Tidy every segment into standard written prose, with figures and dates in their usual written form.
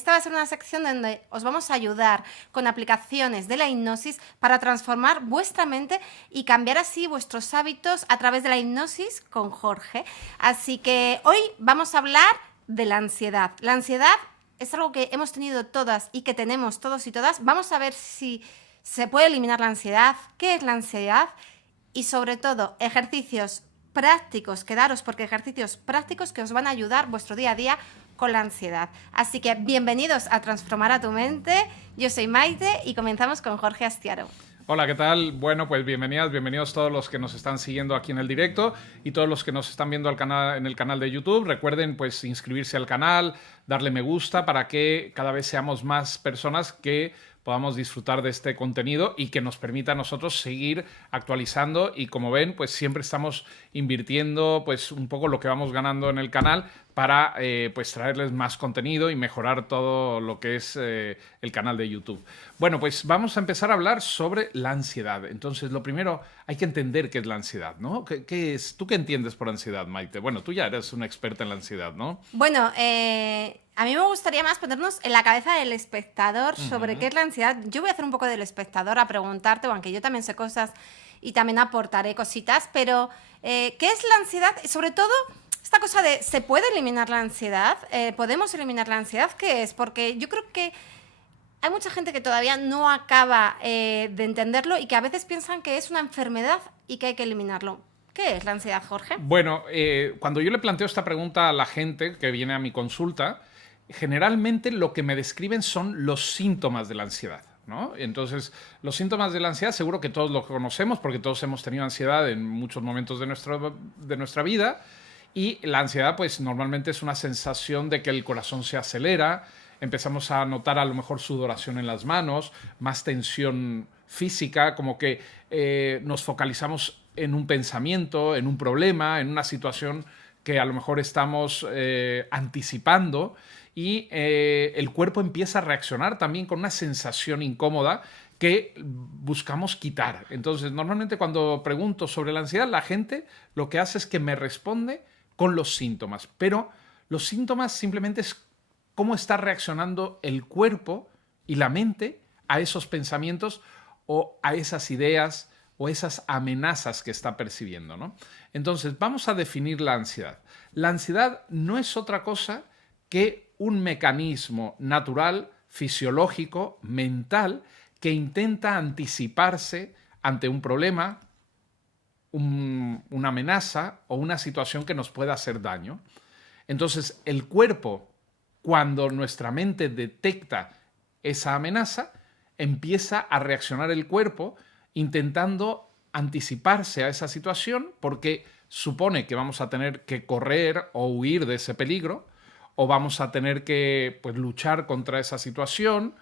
Esta va a ser una sección donde os vamos a ayudar con aplicaciones de la hipnosis para transformar vuestra mente y cambiar así vuestros hábitos a través de la hipnosis con Jorge. Así que hoy vamos a hablar de la ansiedad. La ansiedad es algo que hemos tenido todas y que tenemos todos y todas. Vamos a ver si se puede eliminar la ansiedad, qué es la ansiedad y sobre todo ejercicios prácticos, quedaros porque ejercicios prácticos que os van a ayudar vuestro día a día con la ansiedad. Así que bienvenidos a Transformar a tu mente. Yo soy Maite y comenzamos con Jorge Astiaro. Hola, ¿qué tal? Bueno, pues bienvenidos todos los que nos están siguiendo aquí en el directo y todos los que nos están viendo en el canal de YouTube. Recuerden pues inscribirse al canal, darle me gusta para que cada vez seamos más personas que podamos disfrutar de este contenido y que nos permita a nosotros seguir actualizando, y como ven, pues siempre estamos invirtiendo pues un poco lo que vamos ganando en el canal para pues traerles más contenido y mejorar todo lo que es el canal de YouTube. Bueno, pues vamos a empezar a hablar sobre la ansiedad. Entonces, lo primero, hay que entender qué es la ansiedad, ¿no? ¿Qué es? ¿Tú qué entiendes por ansiedad, Maite? Bueno, tú ya eres una experta en la ansiedad, ¿no? Bueno, a mí me gustaría más ponernos en la cabeza del espectador sobre qué es la ansiedad. Yo voy a hacer un poco del espectador a preguntarte, aunque yo también sé cosas y también aportaré cositas, pero ¿qué es la ansiedad? Y sobre todo, esta cosa de ¿se puede eliminar la ansiedad? ¿Podemos eliminar la ansiedad? ¿Qué es? Porque yo creo que hay mucha gente que todavía no acaba de entenderlo y que a veces piensan que es una enfermedad y que hay que eliminarlo. ¿Qué es la ansiedad, Jorge? Bueno, cuando yo le planteo esta pregunta a la gente que viene a mi consulta, generalmente lo que me describen son los síntomas de la ansiedad, ¿no? Entonces, los síntomas de la ansiedad seguro que todos lo conocemos porque todos hemos tenido ansiedad en muchos momentos de nuestra vida, y la ansiedad pues normalmente es una sensación de que el corazón se acelera, empezamos a notar a lo mejor sudoración en las manos, más tensión física, como que nos focalizamos en un pensamiento, en un problema, en una situación que a lo mejor estamos anticipando, y el cuerpo empieza a reaccionar también con una sensación incómoda que buscamos quitar. Entonces, normalmente cuando pregunto sobre la ansiedad, la gente lo que hace es que me responde con los síntomas, pero los síntomas simplemente es cómo está reaccionando el cuerpo y la mente a esos pensamientos o a esas ideas o esas amenazas que está percibiendo, ¿no? Entonces, vamos a definir la ansiedad. La ansiedad no es otra cosa que un mecanismo natural, fisiológico, mental, que intenta anticiparse ante un problema, una amenaza o una situación que nos pueda hacer daño. Entonces, el cuerpo, cuando nuestra mente detecta esa amenaza, empieza a reaccionar el cuerpo intentando anticiparse a esa situación porque supone que vamos a tener que correr o huir de ese peligro, o vamos a tener que pues, luchar contra esa situación.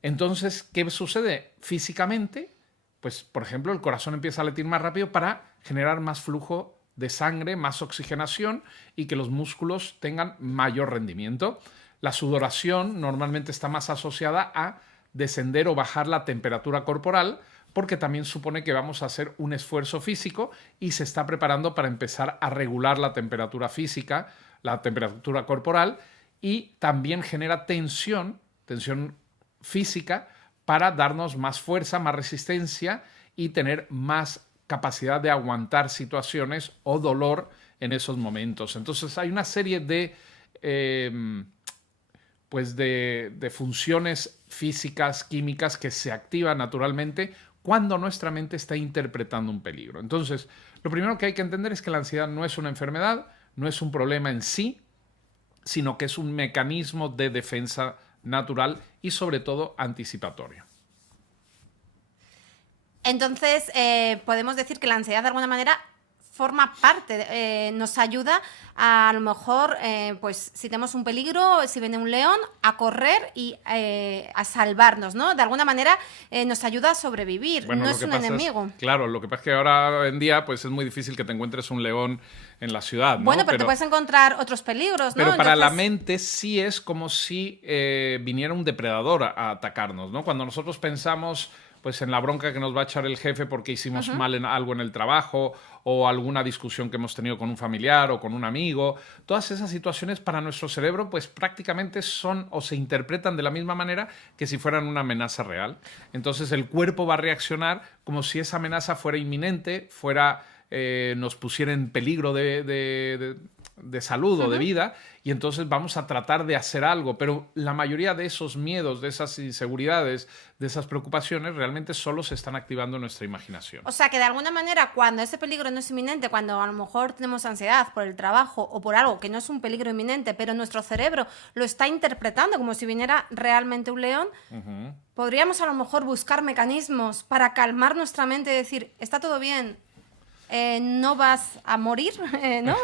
Entonces, ¿qué sucede? Físicamente, pues, por ejemplo, el corazón empieza a latir más rápido para generar más flujo de sangre, más oxigenación y que los músculos tengan mayor rendimiento. La sudoración normalmente está más asociada a descender o bajar la temperatura corporal, porque también supone que vamos a hacer un esfuerzo físico y se está preparando para empezar a regular la temperatura física, la temperatura corporal, y también genera tensión física para darnos más fuerza, más resistencia y tener más capacidad de aguantar situaciones o dolor en esos momentos. Entonces hay una serie de funciones físicas, químicas que se activan naturalmente cuando nuestra mente está interpretando un peligro. Entonces, lo primero que hay que entender es que la ansiedad no es una enfermedad, no es un problema en sí, sino que es un mecanismo de defensa natural y sobre todo anticipatorio. Entonces, podemos decir que la ansiedad de alguna manera forma parte, nos ayuda a lo mejor, pues si tenemos un peligro, si viene un león, a correr y a salvarnos, ¿no? De alguna manera nos ayuda a sobrevivir, bueno, no es un enemigo. Claro, lo que pasa es que ahora en día pues es muy difícil que te encuentres un león en la ciudad, ¿no? Bueno, pero te puedes encontrar otros peligros, ¿no? Pero para la mente sí es como si viniera un depredador a atacarnos, ¿no? Cuando nosotros pensamos pues en la bronca que nos va a echar el jefe porque hicimos mal en algo en el trabajo, o alguna discusión que hemos tenido con un familiar o con un amigo. Todas esas situaciones para nuestro cerebro pues prácticamente son o se interpretan de la misma manera que si fueran una amenaza real. Entonces el cuerpo va a reaccionar como si esa amenaza fuera inminente, nos pusiera en peligro de salud o de vida, y entonces vamos a tratar de hacer algo. Pero la mayoría de esos miedos, de esas inseguridades, de esas preocupaciones, realmente solo se están activando en nuestra imaginación. O sea, que de alguna manera, cuando ese peligro no es inminente, cuando a lo mejor tenemos ansiedad por el trabajo o por algo que no es un peligro inminente, pero nuestro cerebro lo está interpretando como si viniera realmente un león, podríamos a lo mejor buscar mecanismos para calmar nuestra mente y decir, está todo bien, no vas a morir, ¿no?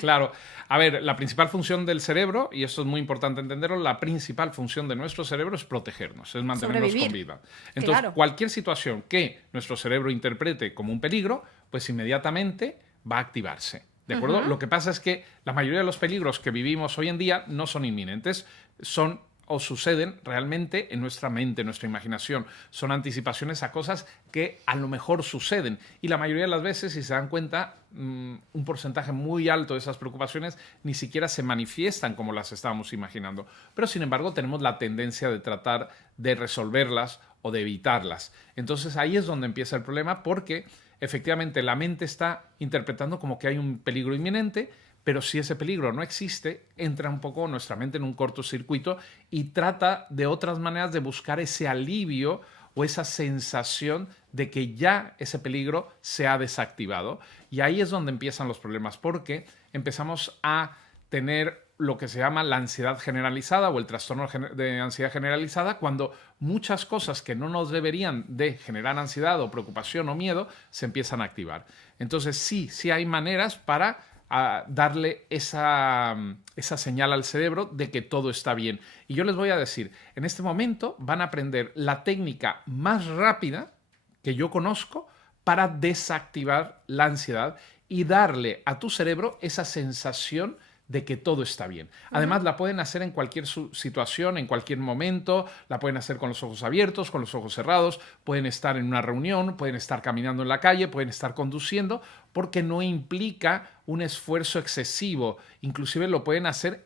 Claro. A ver, la principal función del cerebro, y esto es muy importante entenderlo, la principal función de nuestro cerebro es protegernos, es mantenernos con vida. Entonces, claro, cualquier situación que nuestro cerebro interprete como un peligro, pues inmediatamente va a activarse. ¿De acuerdo? Lo que pasa es que la mayoría de los peligros que vivimos hoy en día no son inminentes, son o suceden realmente en nuestra mente, en nuestra imaginación. Son anticipaciones a cosas que a lo mejor suceden. Y la mayoría de las veces, si se dan cuenta, un porcentaje muy alto de esas preocupaciones ni siquiera se manifiestan como las estábamos imaginando. Pero, sin embargo, tenemos la tendencia de tratar de resolverlas o de evitarlas. Entonces, ahí es donde empieza el problema, porque efectivamente la mente está interpretando como que hay un peligro inminente, pero si ese peligro no existe, entra un poco nuestra mente en un cortocircuito y trata de otras maneras de buscar ese alivio o esa sensación de que ya ese peligro se ha desactivado. Y ahí es donde empiezan los problemas, porque empezamos a tener lo que se llama la ansiedad generalizada o el trastorno de ansiedad generalizada, cuando muchas cosas que no nos deberían de generar ansiedad o preocupación o miedo se empiezan a activar. Entonces sí hay maneras para darle esa señal al cerebro de que todo está bien. Y yo les voy a decir, en este momento van a aprender la técnica más rápida que yo conozco para desactivar la ansiedad y darle a tu cerebro esa sensación de que todo está bien. Además, la pueden hacer en cualquier situación, en cualquier momento, la pueden hacer con los ojos abiertos, con los ojos cerrados, pueden estar en una reunión, pueden estar caminando en la calle, pueden estar conduciendo, porque no implica un esfuerzo excesivo. Inclusive lo pueden hacer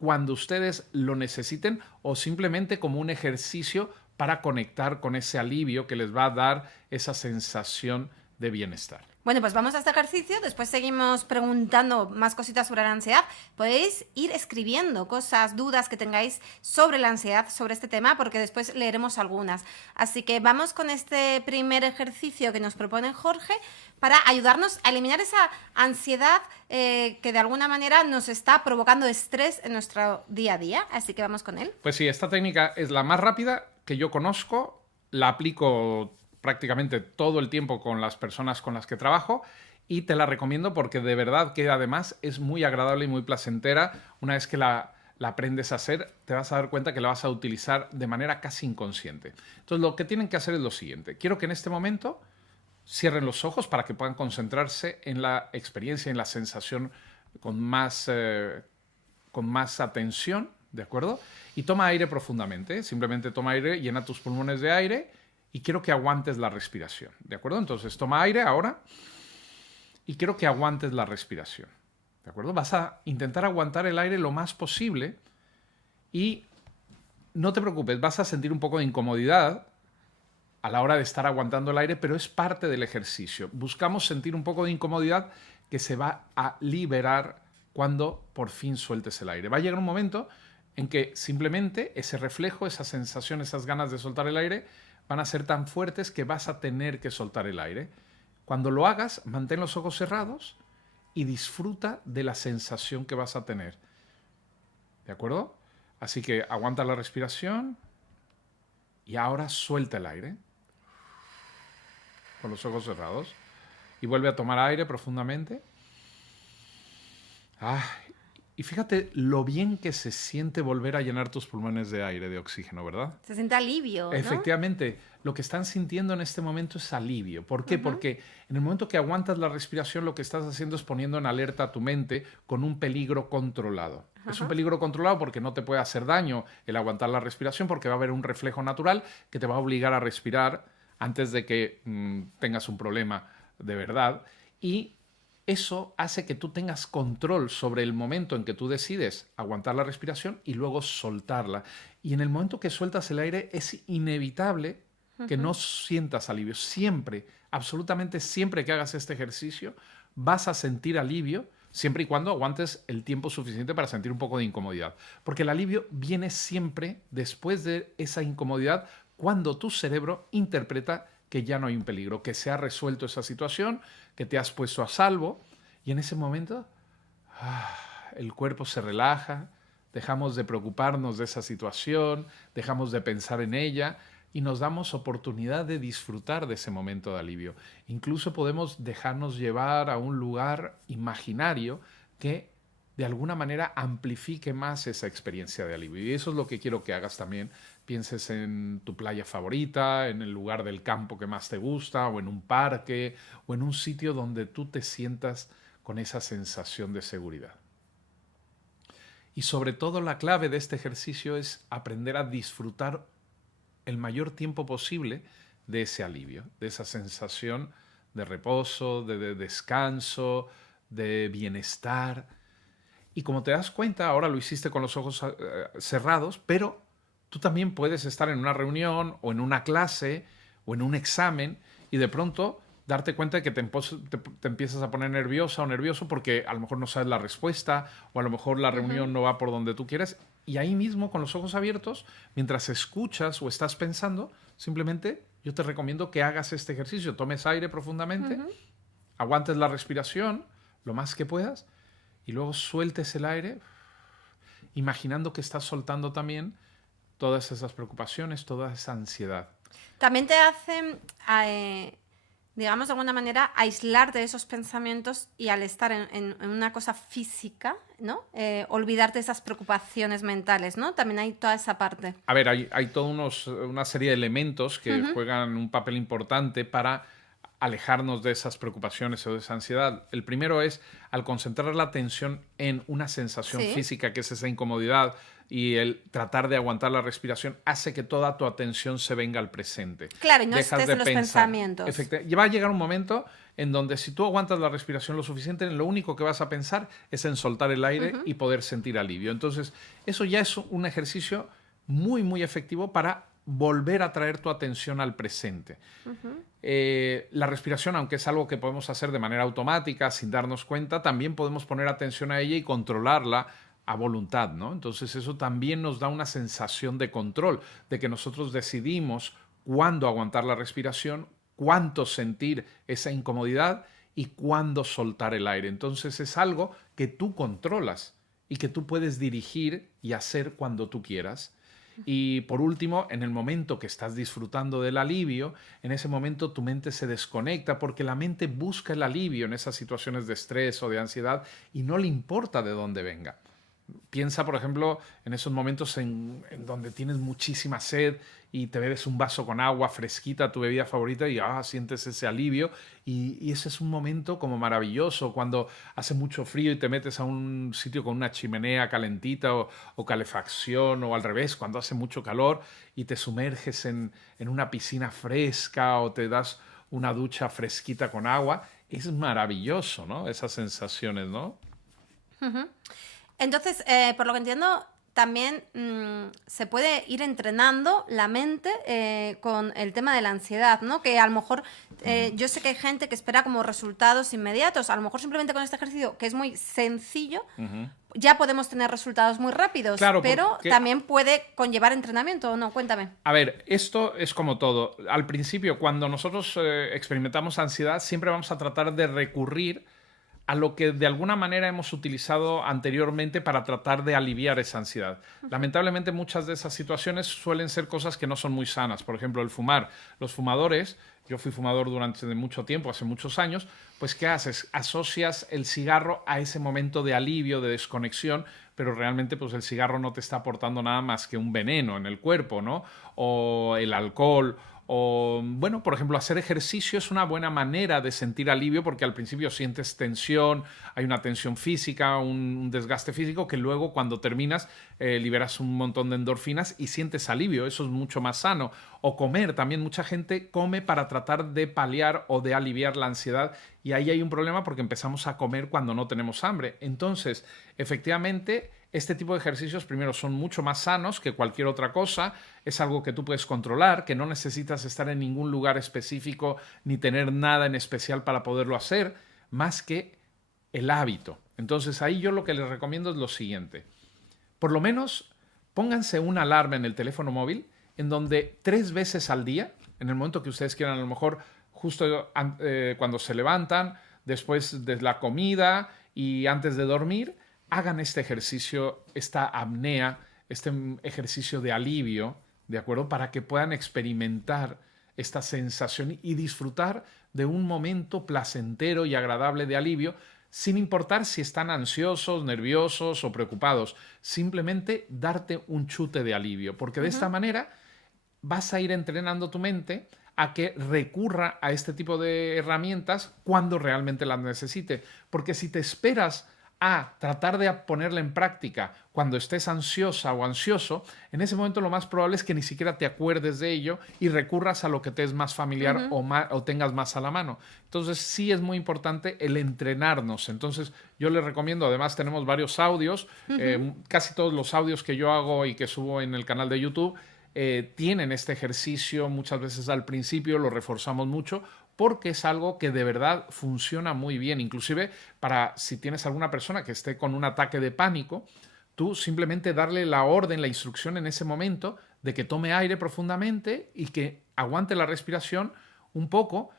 cuando ustedes lo necesiten o simplemente como un ejercicio para conectar con ese alivio que les va a dar esa sensación de bienestar. Bueno, pues vamos a este ejercicio, después seguimos preguntando más cositas sobre la ansiedad. Podéis ir escribiendo cosas, dudas que tengáis sobre la ansiedad, sobre este tema, porque después leeremos algunas. Así que vamos con este primer ejercicio que nos propone Jorge para ayudarnos a eliminar esa ansiedad que de alguna manera nos está provocando estrés en nuestro día a día. Así que vamos con él. Pues sí, esta técnica es la más rápida que yo conozco, la aplico prácticamente todo el tiempo con las personas con las que trabajo y te la recomiendo porque de verdad que además es muy agradable y muy placentera. Una vez que la aprendes a hacer, te vas a dar cuenta que la vas a utilizar de manera casi inconsciente. Entonces, lo que tienen que hacer es lo siguiente. Quiero que en este momento cierren los ojos para que puedan concentrarse en la experiencia, en la sensación con más atención, ¿de acuerdo? Y toma aire profundamente. Simplemente toma aire, llena tus pulmones de aire. Y quiero que aguantes la respiración, ¿de acuerdo? Entonces, toma aire ahora y quiero que aguantes la respiración, ¿de acuerdo? Vas a intentar aguantar el aire lo más posible y no te preocupes, vas a sentir un poco de incomodidad a la hora de estar aguantando el aire, pero es parte del ejercicio. Buscamos sentir un poco de incomodidad que se va a liberar cuando por fin sueltes el aire. Va a llegar un momento en que simplemente ese reflejo, esa sensación, esas ganas de soltar el aire van a ser tan fuertes que vas a tener que soltar el aire. Cuando lo hagas, mantén los ojos cerrados y disfruta de la sensación que vas a tener. ¿De acuerdo? Así que aguanta la respiración y ahora suelta el aire con los ojos cerrados y vuelve a tomar aire profundamente. Y fíjate lo bien que se siente volver a llenar tus pulmones de aire, de oxígeno, ¿verdad? Se siente alivio, ¿no? Efectivamente, lo que están sintiendo en este momento es alivio. ¿Por qué? Porque en el momento que aguantas la respiración, lo que estás haciendo es poniendo en alerta a tu mente con un peligro controlado. Es un peligro controlado porque no te puede hacer daño el aguantar la respiración, porque va a haber un reflejo natural que te va a obligar a respirar antes de que tengas un problema de verdad. Y eso hace que tú tengas control sobre el momento en que tú decides aguantar la respiración y luego soltarla. Y en el momento que sueltas el aire es inevitable que no sientas alivio. Siempre, absolutamente siempre que hagas este ejercicio, vas a sentir alivio, siempre y cuando aguantes el tiempo suficiente para sentir un poco de incomodidad. Porque el alivio viene siempre después de esa incomodidad, cuando tu cerebro interpreta que ya no hay un peligro, que se ha resuelto esa situación, que te has puesto a salvo, y en ese momento el cuerpo se relaja, dejamos de preocuparnos de esa situación, dejamos de pensar en ella y nos damos oportunidad de disfrutar de ese momento de alivio. Incluso podemos dejarnos llevar a un lugar imaginario que de alguna manera amplifique más esa experiencia de alivio. Y eso es lo que quiero que hagas también. Pienses en tu playa favorita, en el lugar del campo que más te gusta, o en un parque, o en un sitio donde tú te sientas con esa sensación de seguridad. Y sobre todo la clave de este ejercicio es aprender a disfrutar el mayor tiempo posible de ese alivio, de esa sensación de reposo, de descanso, de bienestar. Y como te das cuenta, ahora lo hiciste con los ojos cerrados, pero tú también puedes estar en una reunión o en una clase o en un examen y de pronto darte cuenta de que te empiezas a poner nerviosa o nervioso porque a lo mejor no sabes la respuesta o a lo mejor la reunión no va por donde tú quieres. Y ahí mismo, con los ojos abiertos, mientras escuchas o estás pensando, simplemente yo te recomiendo que hagas este ejercicio. Tomes aire profundamente, aguantes la respiración lo más que puedas y luego sueltes el aire, imaginando que estás soltando también todas esas preocupaciones, toda esa ansiedad. También te hacen, digamos de alguna manera, aislar de esos pensamientos y al estar en una cosa física, ¿no? Olvidarte de esas preocupaciones mentales, ¿no? También hay toda esa parte. A ver, hay toda una serie de elementos que juegan un papel importante para alejarnos de esas preocupaciones o de esa ansiedad. El primero es, al concentrar la atención en una sensación física, que es esa incomodidad, y el tratar de aguantar la respiración, hace que toda tu atención se venga al presente. Claro, y no estés en los pensamientos. Y va a llegar un momento en donde si tú aguantas la respiración lo suficiente, lo único que vas a pensar es en soltar el aire y poder sentir alivio. Entonces, eso ya es un ejercicio muy, muy efectivo para volver a traer tu atención al presente. La respiración, aunque es algo que podemos hacer de manera automática, sin darnos cuenta, también podemos poner atención a ella y controlarla a voluntad, ¿no? Entonces eso también nos da una sensación de control, de que nosotros decidimos cuándo aguantar la respiración, cuánto sentir esa incomodidad y cuándo soltar el aire. Entonces es algo que tú controlas y que tú puedes dirigir y hacer cuando tú quieras. Y por último, en el momento que estás disfrutando del alivio, en ese momento tu mente se desconecta porque la mente busca el alivio en esas situaciones de estrés o de ansiedad y no le importa de dónde venga. Piensa, por ejemplo, en esos momentos en donde tienes muchísima sed y te bebes un vaso con agua fresquita, tu bebida favorita, y sientes ese alivio. Y ese es un momento como maravilloso, cuando hace mucho frío y te metes a un sitio con una chimenea calentita o calefacción, o al revés, cuando hace mucho calor y te sumerges en una piscina fresca o te das una ducha fresquita con agua. Es maravilloso, ¿no? Esas sensaciones, ¿no? Entonces, por lo que entiendo, también se puede ir entrenando la mente con el tema de la ansiedad, ¿no? Que a lo mejor, yo sé que hay gente que espera como resultados inmediatos. A lo mejor simplemente con este ejercicio, que es muy sencillo, ya podemos tener resultados muy rápidos. Claro, pero también puede conllevar entrenamiento, ¿o no? Cuéntame. A ver, esto es como todo. Al principio, cuando nosotros experimentamos ansiedad, siempre vamos a tratar de recurrir a lo que de alguna manera hemos utilizado anteriormente para tratar de aliviar esa ansiedad. Lamentablemente, muchas de esas situaciones suelen ser cosas que no son muy sanas. Por ejemplo, el fumar. Los fumadores, yo fui fumador durante mucho tiempo, hace muchos años, pues ¿qué haces? Asocias el cigarro a ese momento de alivio, de desconexión, pero realmente pues el cigarro no te está aportando nada más que un veneno en el cuerpo, ¿no? O el alcohol O, bueno, por ejemplo, hacer ejercicio es una buena manera de sentir alivio porque al principio sientes tensión, hay una tensión física, un desgaste físico que luego cuando terminas liberas un montón de endorfinas y sientes alivio. Eso es mucho más sano. O comer, también mucha gente come para tratar de paliar o de aliviar la ansiedad y ahí hay un problema porque empezamos a comer cuando no tenemos hambre. Entonces, efectivamente, este tipo de ejercicios primero son mucho más sanos que cualquier otra cosa, es algo que tú puedes controlar, que no necesitas estar en ningún lugar específico ni tener nada en especial para poderlo hacer, más que el hábito. Entonces ahí yo lo que les recomiendo es lo siguiente. Por lo menos pónganse una alarma en el teléfono móvil en donde 3 veces al día, en el momento que ustedes quieran, a lo mejor justo cuando se levantan, después de la comida y antes de dormir, hagan este ejercicio, esta apnea, este ejercicio de alivio, ¿de acuerdo? Para que puedan experimentar esta sensación y disfrutar de un momento placentero y agradable de alivio, sin importar si están ansiosos, nerviosos o preocupados. Simplemente darte un chute de alivio, porque de esta manera vas a ir entrenando tu mente a que recurra a este tipo de herramientas cuando realmente las necesite. Porque si te esperas a tratar de ponerla en práctica cuando estés ansiosa o ansioso, en ese momento lo más probable es que ni siquiera te acuerdes de ello y recurras a lo que te es más familiar o tengas más a la mano. Entonces sí es muy importante el entrenarnos. Entonces yo les recomiendo, además tenemos varios audios, casi todos los audios que yo hago y que subo en el canal de YouTube tienen este ejercicio. Muchas veces al principio lo reforzamos mucho porque es algo que de verdad funciona muy bien. Inclusive para si tienes alguna persona que esté con un ataque de pánico, tú simplemente darle la orden, la instrucción en ese momento de que tome aire profundamente y que aguante la respiración un poco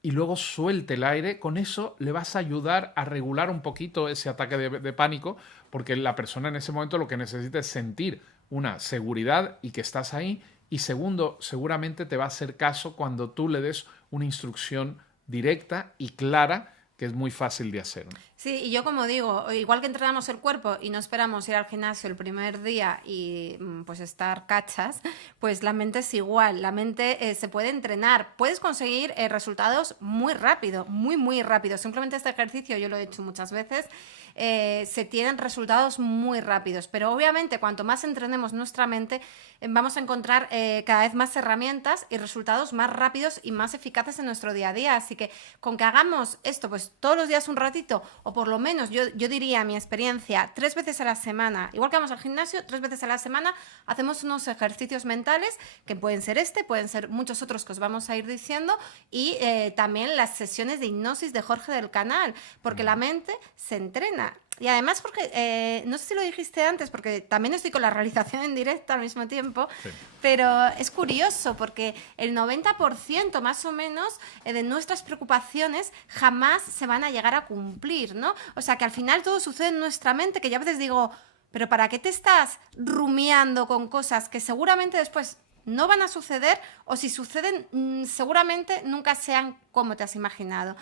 y luego suelte el aire. Con eso le vas a ayudar a regular un poquito ese ataque de pánico, porque la persona en ese momento lo que necesita es sentir una seguridad y que estás ahí. Y segundo, seguramente te va a hacer caso cuando tú le des una instrucción directa y clara, que es muy fácil de hacer, ¿no? Sí, y yo como digo, igual que entrenamos el cuerpo y no esperamos ir al gimnasio el primer día y pues estar cachas, pues la mente es igual, la mente se puede entrenar, puedes conseguir resultados muy rápido, muy rápido. Simplemente este ejercicio, yo lo he hecho muchas veces, se tienen resultados muy rápidos, pero obviamente cuanto más entrenemos nuestra mente, vamos a encontrar cada vez más herramientas y resultados más rápidos y más eficaces en nuestro día a día. Así que con que hagamos esto pues todos los días un ratito, o por lo menos yo diría mi experiencia, 3 veces a la semana, igual que vamos al gimnasio, 3 veces a la semana hacemos unos ejercicios mentales que pueden ser pueden ser muchos otros que os vamos a ir diciendo, y también las sesiones de hipnosis de Jorge del canal, porque la mente se entrena. Y además, Jorge, no sé si lo dijiste antes, porque también estoy con la realización en directo al mismo tiempo, sí, pero es curioso porque el 90% más o menos de nuestras preocupaciones jamás se van a llegar a cumplir, ¿no? O sea, que al final todo sucede en nuestra mente, que yo a veces digo, pero ¿para qué te estás rumiando con cosas que seguramente después no van a suceder, o si suceden, seguramente nunca sean como te has imaginado?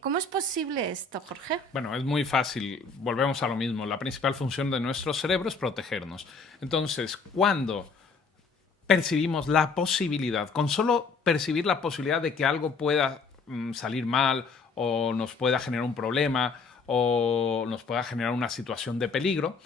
¿Cómo es posible esto, Jorge? Bueno, es muy fácil. Volvemos a lo mismo. La principal función de nuestro cerebro es protegernos. Entonces, cuando percibimos la posibilidad, con solo percibir la posibilidad de que algo pueda salir mal o nos pueda generar un problema o nos pueda generar una situación de peligro,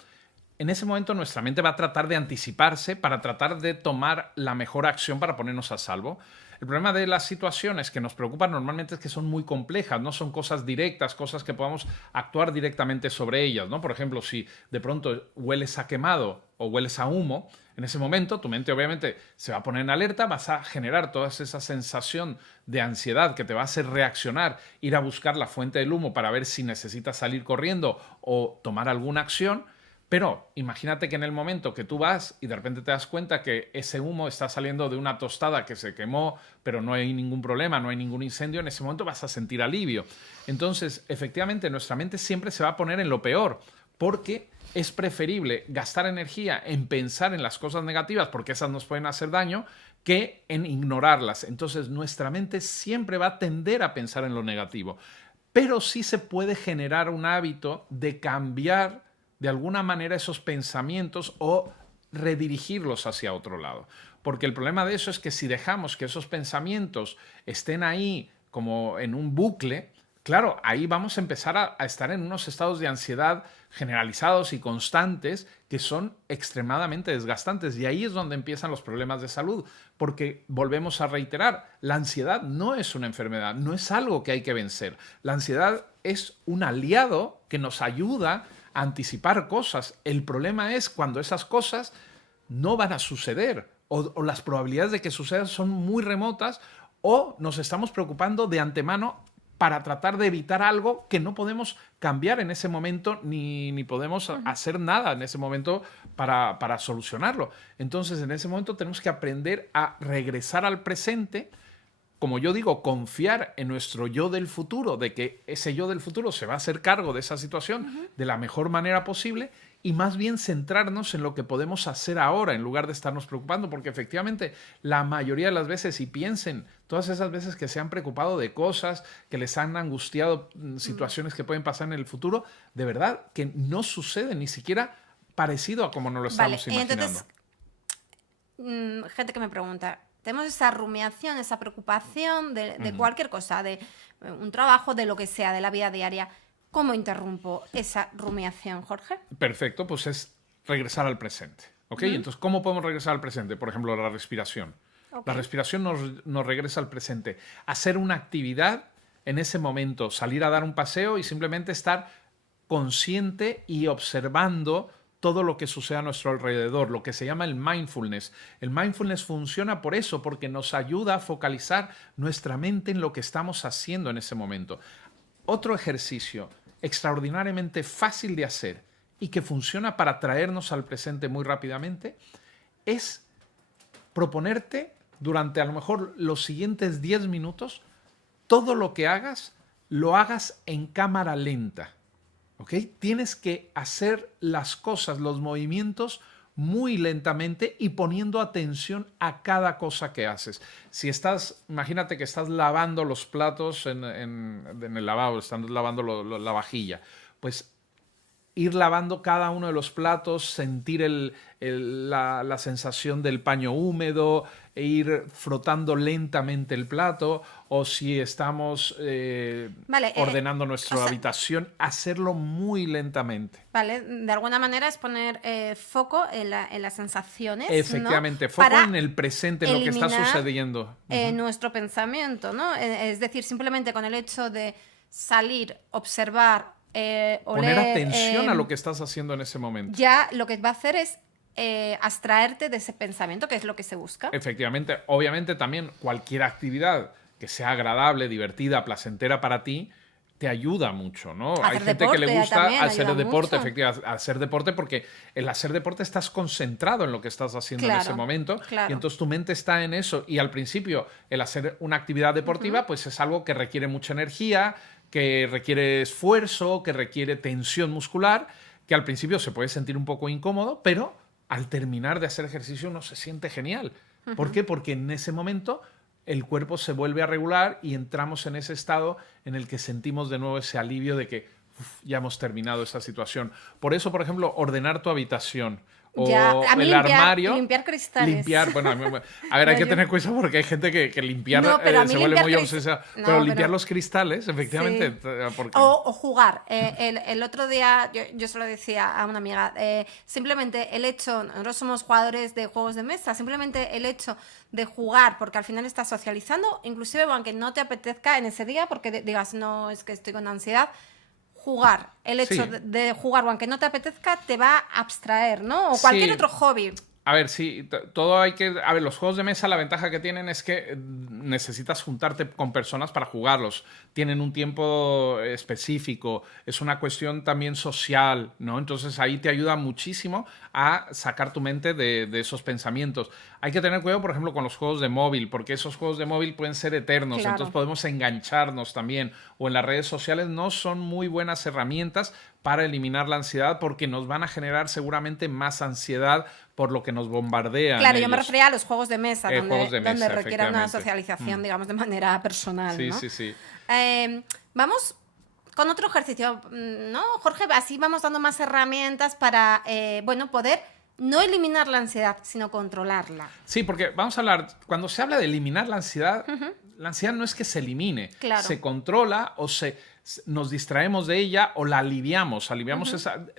en ese momento nuestra mente va a tratar de anticiparse para tratar de tomar la mejor acción para ponernos a salvo. El problema de las situaciones que nos preocupan normalmente es que son muy complejas, no son cosas directas, cosas que podamos actuar directamente sobre ellas, ¿no? Por ejemplo, si de pronto hueles a quemado o hueles a humo, en ese momento tu mente obviamente se va a poner en alerta, vas a generar toda esa sensación de ansiedad que te va a hacer reaccionar, ir a buscar la fuente del humo para ver si necesitas salir corriendo o tomar alguna acción. Pero imagínate que en el momento que tú vas y de repente te das cuenta que ese humo está saliendo de una tostada que se quemó, pero no hay ningún problema, no hay ningún incendio, en ese momento vas a sentir alivio. Entonces, efectivamente, nuestra mente siempre se va a poner en lo peor, porque es preferible gastar energía en pensar en las cosas negativas, porque esas nos pueden hacer daño, que en ignorarlas. Entonces, nuestra mente siempre va a tender a pensar en lo negativo. Pero sí se puede generar un hábito de cambiar de alguna manera esos pensamientos o redirigirlos hacia otro lado. Porque el problema de eso es que si dejamos que esos pensamientos estén ahí como en un bucle, claro, ahí vamos a empezar a estar en unos estados de ansiedad generalizados y constantes que son extremadamente desgastantes. Y ahí es donde empiezan los problemas de salud, porque volvemos a reiterar, la ansiedad no es una enfermedad, no es algo que hay que vencer. La ansiedad es un aliado que nos ayuda a anticipar cosas. El problema es cuando esas cosas no van a suceder o las probabilidades de que sucedan son muy remotas o nos estamos preocupando de antemano para tratar de evitar algo que no podemos cambiar en ese momento ni podemos hacer nada en ese momento para solucionarlo. Entonces, en ese momento tenemos que aprender a regresar al presente, como yo digo, confiar en nuestro yo del futuro, de que ese yo del futuro se va a hacer cargo de esa situación de la mejor manera posible y más bien centrarnos en lo que podemos hacer ahora en lugar de estarnos preocupando, porque efectivamente la mayoría de las veces, y piensen, todas esas veces que se han preocupado de cosas, que les han angustiado situaciones que pueden pasar en el futuro, de verdad que no sucede ni siquiera parecido a como nos lo estamos imaginando. Entonces, gente que me pregunta, tenemos esa rumiación, esa preocupación de cualquier cosa, de un trabajo, de lo que sea, de la vida diaria. ¿Cómo interrumpo esa rumiación, Jorge? Perfecto, pues es regresar al presente. ¿Ok? Entonces, ¿cómo podemos regresar al presente? Por ejemplo, la respiración. La respiración nos regresa al presente. Hacer una actividad en ese momento, salir a dar un paseo y simplemente estar consciente y observando todo lo que sucede a nuestro alrededor, lo que se llama el mindfulness. El mindfulness funciona por eso, porque nos ayuda a focalizar nuestra mente en lo que estamos haciendo en ese momento. Otro ejercicio extraordinariamente fácil de hacer y que funciona para traernos al presente muy rápidamente es proponerte durante a lo mejor los siguientes 10 minutos todo lo que hagas, lo hagas en cámara lenta. ¿Ok? Tienes que hacer las cosas, los movimientos muy lentamente y poniendo atención a cada cosa que haces. Si imagínate que estás lavando los platos en el lavabo, estás lavando la vajilla, pues ir lavando cada uno de los platos, sentir la sensación del paño húmedo, e ir frotando lentamente el plato, o si estamos ordenando nuestra habitación, hacerlo muy lentamente. Vale, de alguna manera es poner foco en las sensaciones. Efectivamente, ¿no? foco Para en el presente, en lo que está sucediendo. Nuestro pensamiento, ¿no? Es decir, simplemente con el hecho de salir, observar, poner atención a lo que estás haciendo en ese momento. Ya lo que va a hacer es abstraerte de ese pensamiento, que es lo que se busca. Efectivamente, obviamente también cualquier actividad que sea agradable, divertida, placentera para ti, te ayuda mucho, ¿no? Hay gente que le gusta hacer deporte, efectivamente, hacer deporte porque el hacer deporte estás concentrado en lo que estás haciendo en ese momento y entonces tu mente está en eso y al principio el hacer una actividad deportiva pues es algo que requiere mucha energía, que requiere esfuerzo, que requiere tensión muscular, que al principio se puede sentir un poco incómodo, pero al terminar de hacer ejercicio uno se siente genial. ¿Por qué? Porque en ese momento el cuerpo se vuelve a regular y entramos en ese estado en el que sentimos de nuevo ese alivio de que ya hemos terminado esa situación. Por eso, por ejemplo, ordenar tu habitación o el armario. Limpiar cristales. Bueno, a ver, hay que tener cuidado porque hay gente que limpiar se vuelve muy obsesiva. Pero limpiar los cristales, efectivamente. Sí. O jugar. El otro día yo se lo decía a una amiga, simplemente el hecho, nosotros somos jugadores de juegos de mesa, simplemente el hecho de jugar, porque al final estás socializando, inclusive aunque no te apetezca en ese día, porque digas, no, es que estoy con ansiedad, jugar, el hecho de jugar, o aunque no te apetezca, te va a abstraer, ¿no? O cualquier otro hobby. A ver, sí, todo hay que... A ver, los juegos de mesa, la ventaja que tienen es que necesitas juntarte con personas para jugarlos. Tienen un tiempo específico, es una cuestión también social, ¿no? Entonces ahí te ayuda muchísimo a sacar tu mente de esos pensamientos. Hay que tener cuidado, por ejemplo, con los juegos de móvil, porque esos juegos de móvil pueden ser eternos, entonces podemos engancharnos también. O en las redes sociales no son muy buenas herramientas para eliminar la ansiedad porque nos van a generar seguramente más ansiedad por lo que nos bombardean. Claro, yo me refería a los juegos de mesa, donde requiere una socialización, digamos, de manera personal. Sí, ¿no? sí. Vamos con otro ejercicio, ¿no, Jorge? Así vamos dando más herramientas para, poder No eliminar la ansiedad, sino controlarla. Sí, porque vamos a hablar, cuando se habla de eliminar la ansiedad no es que se elimine, Claro. se controla o nos distraemos de ella o la aliviamos,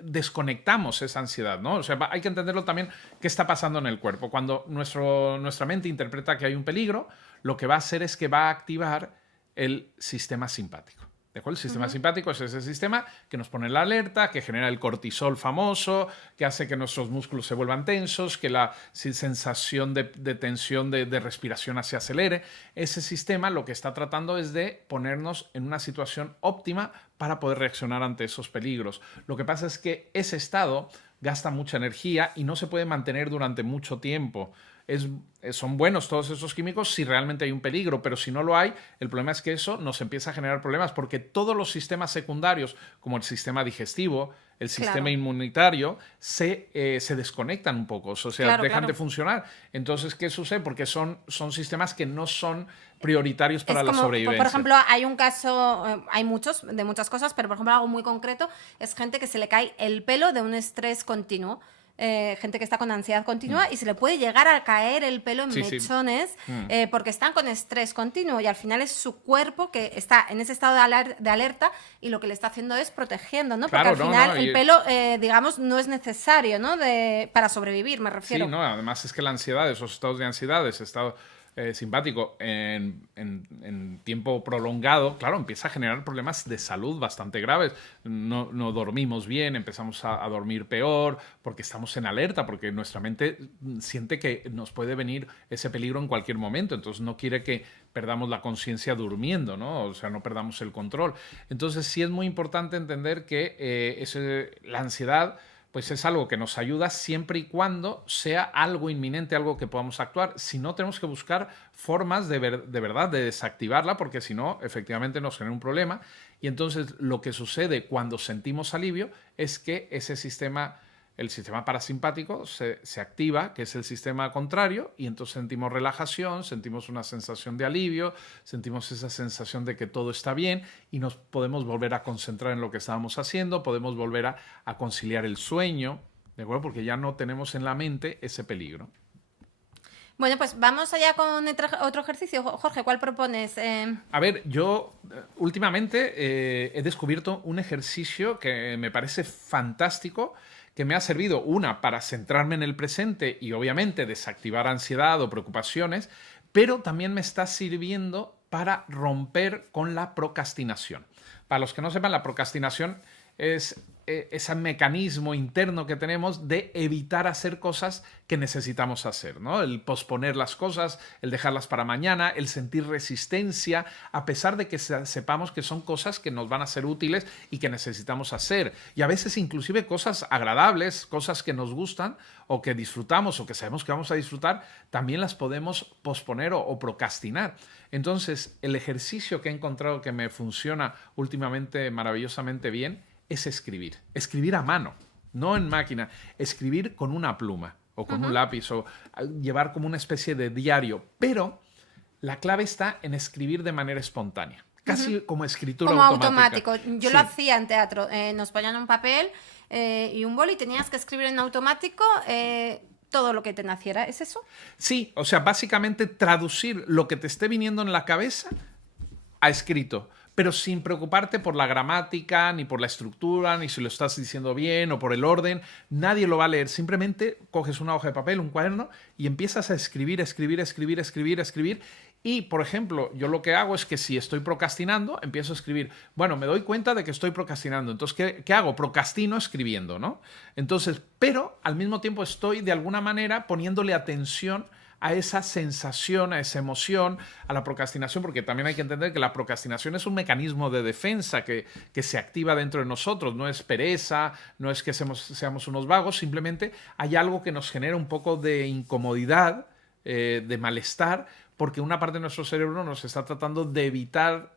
desconectamos esa ansiedad, ¿no? O sea, hay que entenderlo también qué está pasando en el cuerpo. Cuando nuestra mente interpreta que hay un peligro, lo que va a hacer es que va a activar el sistema simpático. ¿De acuerdo? El sistema simpático es ese sistema que nos pone la alerta, que genera el cortisol famoso, que hace que nuestros músculos se vuelvan tensos, que la sensación de tensión de respiración se acelere. Ese sistema lo que está tratando es de ponernos en una situación óptima para poder reaccionar ante esos peligros. Lo que pasa es que ese estado gasta mucha energía y no se puede mantener durante mucho tiempo. Son buenos todos esos químicos si realmente hay un peligro, pero si no lo hay, el problema es que eso nos empieza a generar problemas porque todos los sistemas secundarios, como el sistema digestivo, el sistema inmunitario, se desconectan un poco, o sea, dejan de funcionar. Entonces, ¿qué sucede? Porque son sistemas que no son prioritarios para la sobrevivencia. Por ejemplo, hay un caso, hay muchos, de muchas cosas, pero por ejemplo algo muy concreto es gente que se le cae el pelo de un estrés continuo. Gente que está con ansiedad continua y se le puede llegar a caer el pelo en mechones porque están con estrés continuo y al final es su cuerpo que está en ese estado de alerta y lo que le está haciendo es protegiendo, ¿no? Porque al final el pelo, digamos, no es necesario, ¿no? Para sobrevivir, me refiero. Sí, no, además es que la ansiedad, esos estados de ansiedad, ese estado simpático en tiempo prolongado, claro, empieza a generar problemas de salud bastante graves. No dormimos bien, empezamos a dormir peor, porque estamos en alerta, porque nuestra mente siente que nos puede venir ese peligro en cualquier momento, entonces no quiere que perdamos la conciencia durmiendo, ¿no? O sea, no perdamos el control. Entonces sí es muy importante entender que la ansiedad pues es algo que nos ayuda siempre y cuando sea algo inminente, algo que podamos actuar. Si no, tenemos que buscar formas de verdad de desactivarla, porque si no, efectivamente nos genera un problema. Y entonces lo que sucede cuando sentimos alivio es que el sistema parasimpático se activa, que es el sistema contrario, y entonces sentimos relajación, sentimos una sensación de alivio, sentimos esa sensación de que todo está bien y nos podemos volver a concentrar en lo que estábamos haciendo, podemos volver a conciliar el sueño, ¿de acuerdo? Porque ya no tenemos en la mente ese peligro. Bueno, pues vamos allá con otro ejercicio. Jorge, ¿cuál propones? A ver, yo últimamente he descubierto un ejercicio que me parece fantástico, que me ha servido, para centrarme en el presente y obviamente desactivar ansiedad o preocupaciones, pero también me está sirviendo para romper con la procrastinación. Para los que no sepan, la procrastinación es ese mecanismo interno que tenemos de evitar hacer cosas que necesitamos hacer, ¿no? El posponer las cosas, el dejarlas para mañana, el sentir resistencia, a pesar de que sepamos que son cosas que nos van a ser útiles y que necesitamos hacer. Y a veces inclusive cosas agradables, cosas que nos gustan o que disfrutamos o que sabemos que vamos a disfrutar, también las podemos posponer o procrastinar. Entonces, el ejercicio que he encontrado que me funciona últimamente maravillosamente bien es escribir a mano, no en máquina, escribir con una pluma o con un lápiz o llevar como una especie de diario, pero la clave está en escribir de manera espontánea, casi como escritura automática. Como automático. Yo lo hacía en teatro, nos ponían un papel y un boli y tenías que escribir en automático todo lo que te naciera, ¿es eso? Sí, o sea, básicamente traducir lo que te esté viniendo en la cabeza a escrito, pero sin preocuparte por la gramática, ni por la estructura, ni si lo estás diciendo bien o por el orden. Nadie lo va a leer. Simplemente coges una hoja de papel, un cuaderno y empiezas a escribir. Y, por ejemplo, yo lo que hago es que si estoy procrastinando, empiezo a escribir. Bueno, me doy cuenta de que estoy procrastinando. Entonces, ¿qué hago? Procrastino escribiendo, ¿no? Entonces, pero al mismo tiempo estoy de alguna manera poniéndole atención a esa sensación, a esa emoción, a la procrastinación, porque también hay que entender que la procrastinación es un mecanismo de defensa que se activa dentro de nosotros, no es pereza, no es que seamos unos vagos, simplemente hay algo que nos genera un poco de incomodidad, de malestar, porque una parte de nuestro cerebro nos está tratando de evitar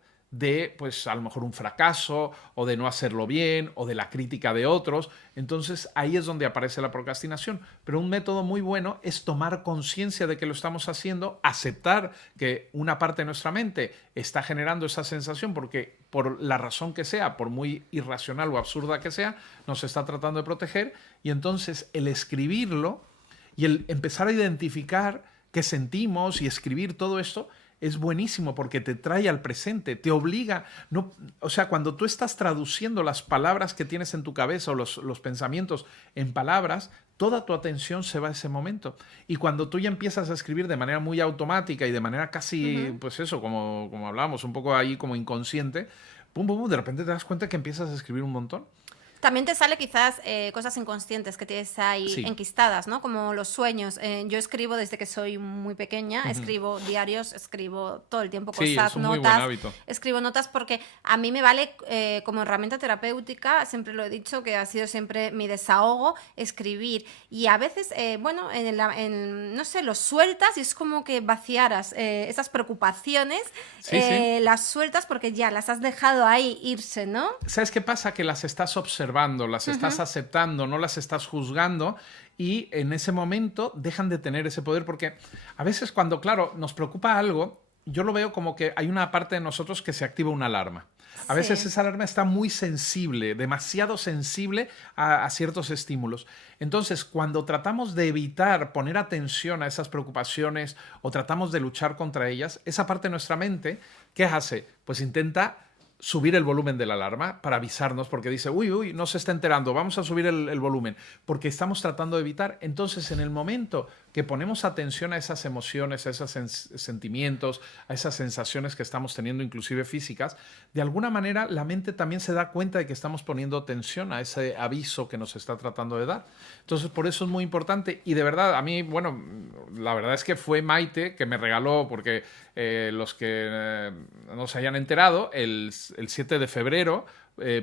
pues a lo mejor un fracaso o de no hacerlo bien o de la crítica de otros. Entonces ahí es donde aparece la procrastinación. Pero un método muy bueno es tomar conciencia de que lo estamos haciendo, aceptar que una parte de nuestra mente está generando esa sensación porque por la razón que sea, por muy irracional o absurda que sea, nos está tratando de proteger. Y entonces el escribirlo y el empezar a identificar qué sentimos y escribir todo esto es buenísimo porque te trae al presente, te obliga. No, o sea, cuando tú estás traduciendo las palabras que tienes en tu cabeza o los pensamientos en palabras, toda tu atención se va a ese momento. Y cuando tú ya empiezas a escribir de manera muy automática y de manera casi, pues eso, como hablábamos, un poco ahí como inconsciente, pum, pum, pum, de repente te das cuenta que empiezas a escribir un montón. También te sale quizás cosas inconscientes que tienes ahí enquistadas, ¿no? Como los sueños. Yo escribo desde que soy muy pequeña, escribo diarios, escribo todo el tiempo cosas, es un muy notas. buen hábito. Escribo notas porque a mí me vale como herramienta terapéutica, siempre lo he dicho, que ha sido siempre mi desahogo, escribir. Y a veces, no sé, lo sueltas y es como que vaciaras esas preocupaciones, las sueltas porque ya las has dejado ahí irse, ¿no? ¿Sabes qué pasa? Que las estás observando, las estás aceptando, no las estás juzgando y en ese momento dejan de tener ese poder porque a veces cuando, claro, nos preocupa algo, yo lo veo como que hay una parte de nosotros que se activa una alarma. A veces esa alarma está muy sensible, demasiado sensible a ciertos estímulos. Entonces, cuando tratamos de evitar poner atención a esas preocupaciones o tratamos de luchar contra ellas, esa parte de nuestra mente, ¿qué hace? Pues intenta subir el volumen de la alarma para avisarnos porque dice, uy, no se está enterando, vamos a subir el volumen, porque estamos tratando de evitar. Entonces, en el momento que ponemos atención a esas emociones, a esos sentimientos, a esas sensaciones que estamos teniendo, inclusive físicas, de alguna manera la mente también se da cuenta de que estamos poniendo atención a ese aviso que nos está tratando de dar. Entonces, por eso es muy importante. Y de verdad, a mí, bueno, la verdad es que fue Maite que me regaló, porque los que no se hayan enterado, el 7 de febrero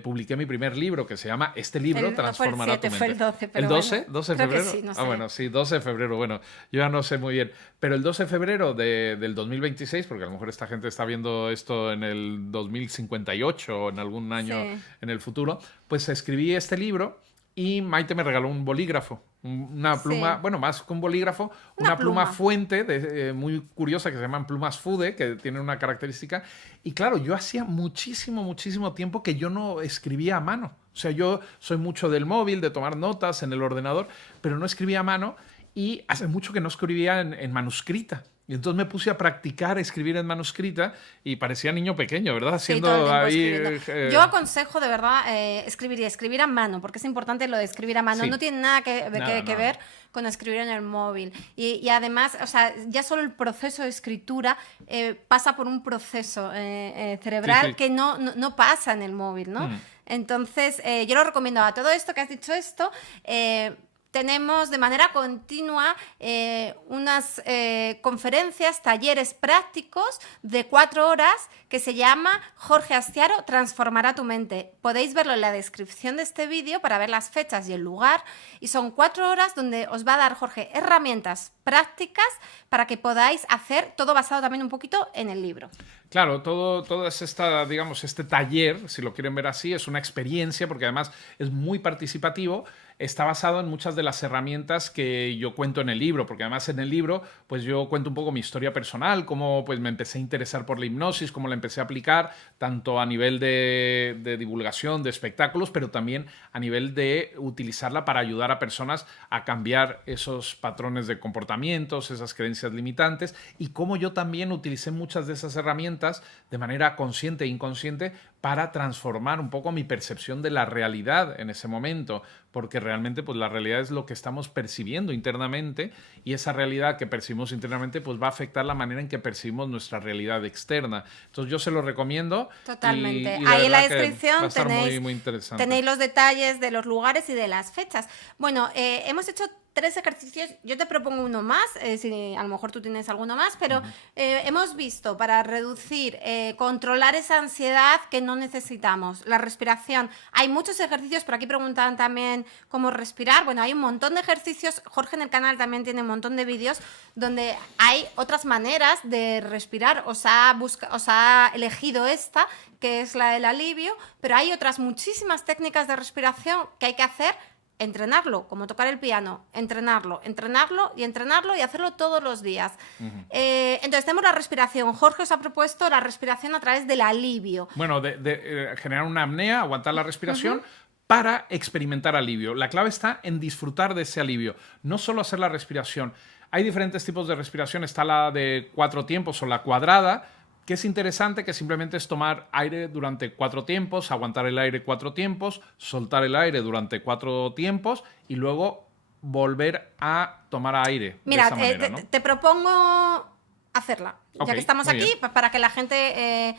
publiqué mi primer libro que se llama Este libro transformará tu mente. Fue el 12, pero ¿El 12? bueno, ¿12 de febrero? sí, no sé. Bueno, sí, 12 de febrero. Bueno, yo ya no sé muy bien. Pero el 12 de febrero del 2026, porque a lo mejor esta gente está viendo esto en el 2058 o en algún año en el futuro, pues escribí este libro y Maite me regaló un bolígrafo. Una pluma, bueno, más que un bolígrafo, una pluma fuente muy curiosa que se llaman plumas Fude, que tienen una característica. Y claro, yo hacía muchísimo tiempo que yo no escribía a mano. O sea, yo soy mucho del móvil, de tomar notas en el ordenador, pero no escribía a mano y hace mucho que no escribía en manuscrita. Y entonces me puse a practicar escribir en manuscrita y parecía niño pequeño, ¿verdad? Haciendo ahí... Yo aconsejo de verdad escribir a mano, porque es importante lo de escribir a mano. No tiene nada que ver con escribir en el móvil. Y además, o sea, ya solo el proceso de escritura pasa por un proceso cerebral que no pasa en el móvil, ¿no? Entonces, yo lo recomiendo. A todo esto que has dicho esto... tenemos de manera continua unas conferencias, talleres prácticos de 4 horas que se llama Jorge Astiaro Transformará tu mente. Podéis verlo en la descripción de este vídeo para ver las fechas y el lugar. Y son 4 horas donde os va a dar Jorge herramientas prácticas para que podáis hacer todo basado también un poquito en el libro. Claro, todo este taller, si lo quieren ver así, es una experiencia porque además es muy participativo. Está basado en muchas de las herramientas que yo cuento en el libro, porque además en el libro pues yo cuento un poco mi historia personal, cómo pues me empecé a interesar por la hipnosis, cómo la empecé a aplicar, tanto a nivel de divulgación, de espectáculos, pero también a nivel de utilizarla para ayudar a personas a cambiar esos patrones de comportamientos, esas creencias limitantes, y cómo yo también utilicé muchas de esas herramientas de manera consciente e inconsciente para transformar un poco mi percepción de la realidad en ese momento, porque realmente pues la realidad es lo que estamos percibiendo internamente y esa realidad que percibimos internamente pues va a afectar la manera en que percibimos nuestra realidad externa. Entonces yo se lo recomiendo. Totalmente. Ahí en la descripción muy tenéis los detalles de los lugares y de las fechas. Bueno, hemos hecho 3 ejercicios, yo te propongo uno más, si a lo mejor tú tienes alguno más, pero hemos visto para reducir, controlar esa ansiedad que no necesitamos, la respiración. Hay muchos ejercicios, por aquí preguntaban también cómo respirar. Bueno, hay un montón de ejercicios, Jorge en el canal también tiene un montón de vídeos donde hay otras maneras de respirar, os ha elegido esta, que es la del alivio, pero hay otras muchísimas técnicas de respiración que hay que hacer entrenarlo, como tocar el piano, entrenarlo, entrenarlo y entrenarlo y hacerlo todos los días. Entonces tenemos la respiración. Jorge os ha propuesto la respiración a través del alivio. Bueno, generar una apnea, aguantar la respiración para experimentar alivio. La clave está en disfrutar de ese alivio, no solo hacer la respiración. Hay diferentes tipos de respiración. Está la de 4 tiempos o la cuadrada, que es interesante, que simplemente es tomar aire durante 4 tiempos, aguantar el aire 4 tiempos, soltar el aire durante 4 tiempos y luego volver a tomar aire. Mira, de esa manera, ¿no? te propongo hacerla, Ok, ya que estamos muy aquí, bien. para que la gente,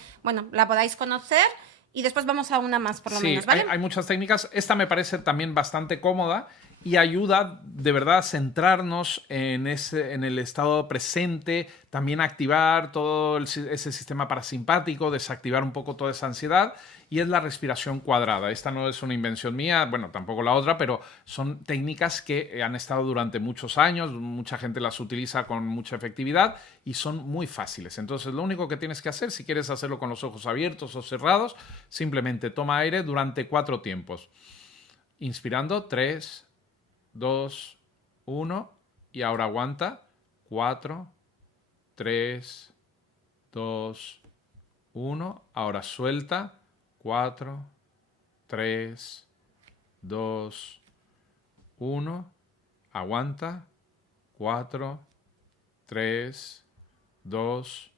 la podáis conocer y después vamos a una más, por lo Sí, menos, ¿vale? hay muchas técnicas. Esta me parece también bastante cómoda y ayuda de verdad a centrarnos en el estado presente, también activar todo ese sistema parasimpático, desactivar un poco toda esa ansiedad, y es la respiración cuadrada. Esta no es una invención mía, bueno, tampoco la otra, pero son técnicas que han estado durante muchos años, mucha gente las utiliza con mucha efectividad y son muy fáciles. Entonces, lo único que tienes que hacer, si quieres hacerlo con los ojos abiertos o cerrados, simplemente toma aire durante 4 tiempos. Inspirando, 3, 2, 1, y ahora aguanta, 4, 3, 2, 1, ahora suelta, 4, 3, 2, 1, aguanta, 4, 3, 2,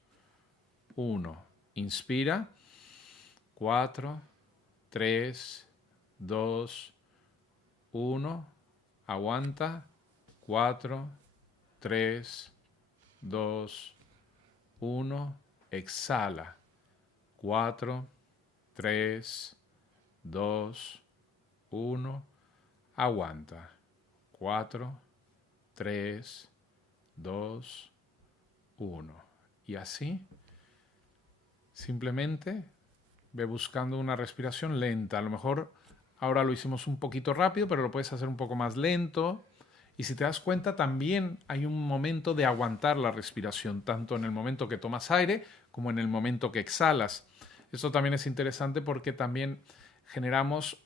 1, inspira, 4, 3, 2, 1, aguanta, 4, 3, 2, 1, exhala, 4, 3, 2, 1, aguanta, 4, 3, 2, 1. Y así, simplemente ve buscando una respiración lenta. A lo mejor ahora lo hicimos un poquito rápido, pero lo puedes hacer un poco más lento. Y si te das cuenta, también hay un momento de aguantar la respiración, tanto en el momento que tomas aire como en el momento que exhalas. Esto también es interesante porque también generamos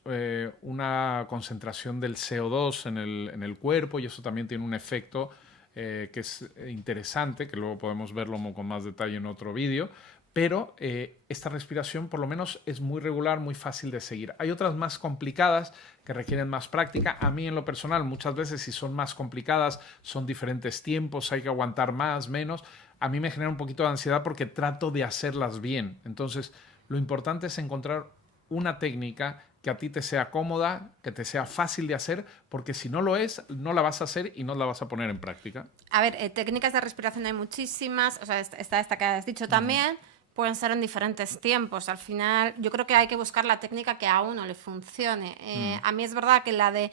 una concentración del CO2 en el cuerpo, y eso también tiene un efecto que es interesante, que luego podemos verlo con más detalle en otro vídeo. Pero esta respiración por lo menos es muy regular, muy fácil de seguir. Hay otras más complicadas que requieren más práctica. A mí en lo personal muchas veces, si son más complicadas, son diferentes tiempos, hay que aguantar más, menos. A mí me genera un poquito de ansiedad porque trato de hacerlas bien. Entonces lo importante es encontrar una técnica que a ti te sea cómoda, que te sea fácil de hacer, porque si no lo es, no la vas a hacer y no la vas a poner en práctica. A ver, técnicas de respiración hay muchísimas, o sea, está esta que has dicho también, pueden ser en diferentes tiempos. Al final, yo creo que hay que buscar la técnica que a uno le funcione. A mí es verdad que la de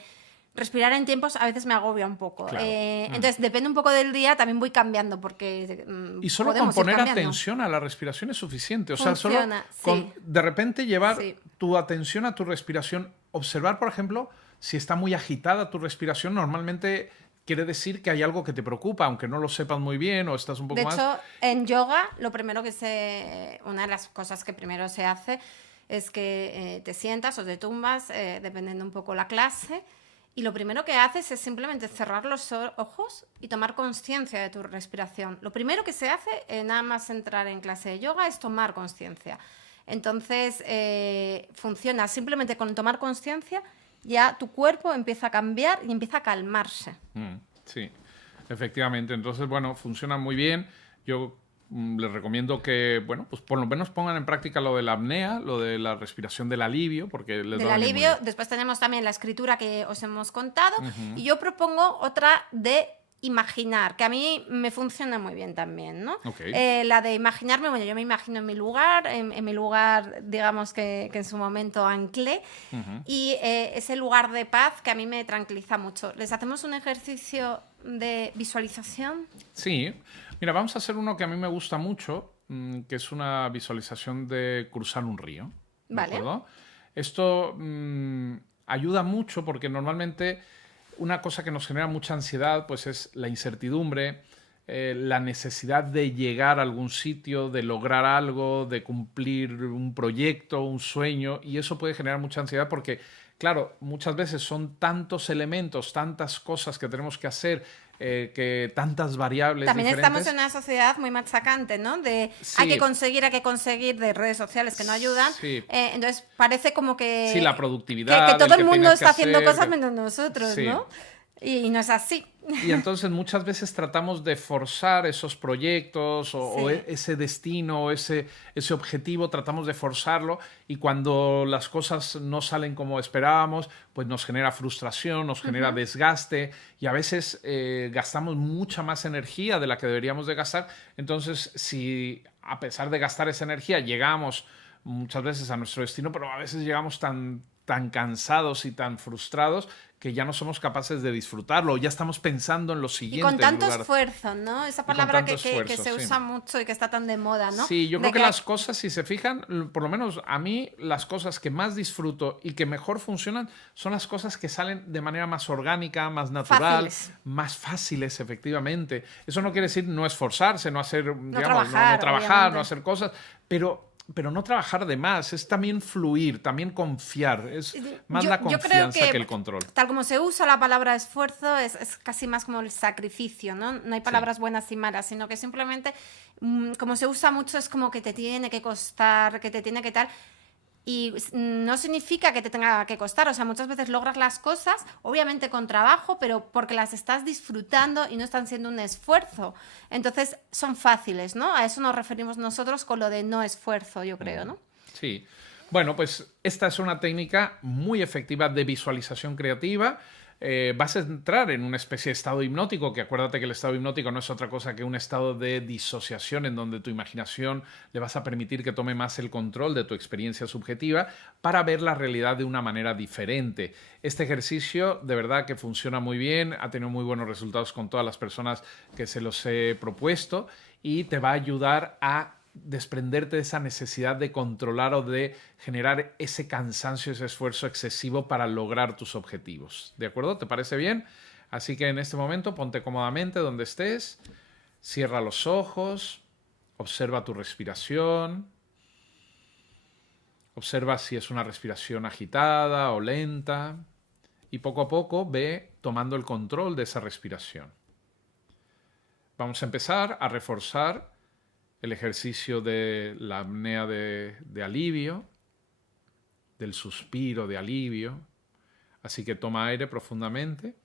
respirar en tiempos a veces me agobia un poco. Claro. Entonces, depende un poco del día, también voy cambiando, porque y solo con poner atención a la respiración es suficiente. O sea, solo con de repente llevar tu atención a tu respiración, observar, por ejemplo, si está muy agitada tu respiración, normalmente quiere decir que hay algo que te preocupa, aunque no lo sepas muy bien o estás un poco más... De hecho, en yoga, una de las cosas que primero se hace es que te sientas o te tumbas, dependiendo un poco la clase, y lo primero que haces es simplemente cerrar los ojos y tomar conciencia de tu respiración. Lo primero que se hace, nada más entrar en clase de yoga, es tomar conciencia. Entonces, funciona simplemente con tomar conciencia, ya tu cuerpo empieza a cambiar y empieza a calmarse. Sí, efectivamente. Entonces, bueno, funciona muy bien. Yo les recomiendo que, bueno, pues por lo menos pongan en práctica lo de la apnea, lo de la respiración del alivio, porque les da alivio. Después tenemos también la escritura que os hemos contado, y yo propongo otra de imaginar, que a mí me funciona muy bien también, ¿no? Okay. La de imaginarme, bueno, yo me imagino en mi lugar, digamos que en su momento anclé, y ese lugar de paz que a mí me tranquiliza mucho. ¿Les hacemos un ejercicio de visualización? Sí, mira, vamos a hacer uno que a mí me gusta mucho, que es una visualización de cruzar un río. ¿De acuerdo? Esto ayuda mucho porque normalmente una cosa que nos genera mucha ansiedad pues es la incertidumbre, la necesidad de llegar a algún sitio, de lograr algo, de cumplir un proyecto, un sueño, y eso puede generar mucha ansiedad porque claro, muchas veces son tantos elementos, tantas cosas que tenemos que hacer, que tantas variables También diferentes. estamos en una sociedad muy machacante, ¿no? De Sí, hay que conseguir, de redes sociales que no ayudan. sí, Entonces parece como sí, la que productividad, el todo el que mundo tienes que está haciendo hacer, cosas menos nosotros, sí. ¿no? Y no es así. Y entonces muchas veces tratamos de forzar esos proyectos o Sí. ese destino o ese objetivo, tratamos de forzarlo y cuando las cosas no salen como esperábamos, pues nos genera frustración, nos genera desgaste y a veces gastamos mucha más energía de la que deberíamos de gastar. Entonces, si a pesar de gastar esa energía llegamos muchas veces a nuestro destino, pero a veces llegamos tan cansados y tan frustrados que ya no somos capaces de disfrutarlo, ya estamos pensando en lo Y con siguiente en tanto lugar esfuerzo, ¿no? Esa y con palabra tanto que esfuerzo, se sí. usa mucho y que está tan de moda, ¿no? Sí, yo De creo que las cosas, si se fijan, por lo menos a mí, las cosas que más disfruto y que mejor funcionan son las cosas que salen de manera más orgánica, más natural, Fáciles. más fáciles, efectivamente. Eso no quiere decir no esforzarse, no hacer, No digamos, no trabajar, trabajar, obviamente. no hacer cosas, pero no trabajar de más, es también fluir, también confiar, es más la Yo creo confianza que el control. tal como se usa la palabra esfuerzo, es casi más como el sacrificio, ¿no? No hay Sí. palabras buenas y malas, sino que simplemente, como se usa mucho, es como que te tiene que costar, que te tiene que tal. Y no significa que te tenga que costar, o sea, muchas veces logras las cosas, obviamente con trabajo, pero porque las estás disfrutando y no están siendo un esfuerzo. Entonces son fáciles, ¿no? A eso nos referimos nosotros con lo de no esfuerzo, yo creo, ¿no? Sí. Bueno, pues esta es una técnica muy efectiva de visualización creativa. Vas a entrar en una especie de estado hipnótico, que acuérdate que el estado hipnótico no es otra cosa que un estado de disociación en donde tu imaginación le vas a permitir que tome más el control de tu experiencia subjetiva para ver la realidad de una manera diferente. Este ejercicio de verdad que funciona muy bien, ha tenido muy buenos resultados con todas las personas que se los he propuesto y te va a ayudar a desprenderte de esa necesidad de controlar o de generar ese cansancio, ese esfuerzo excesivo para lograr tus objetivos. ¿De acuerdo? ¿Te parece bien? Así que en este momento ponte cómodamente donde estés, cierra los ojos, observa tu respiración, observa si es una respiración agitada o lenta y poco a poco ve tomando el control de esa respiración. Vamos a empezar a reforzar el ejercicio de la apnea de alivio, del suspiro de alivio. Así que toma aire profundamente,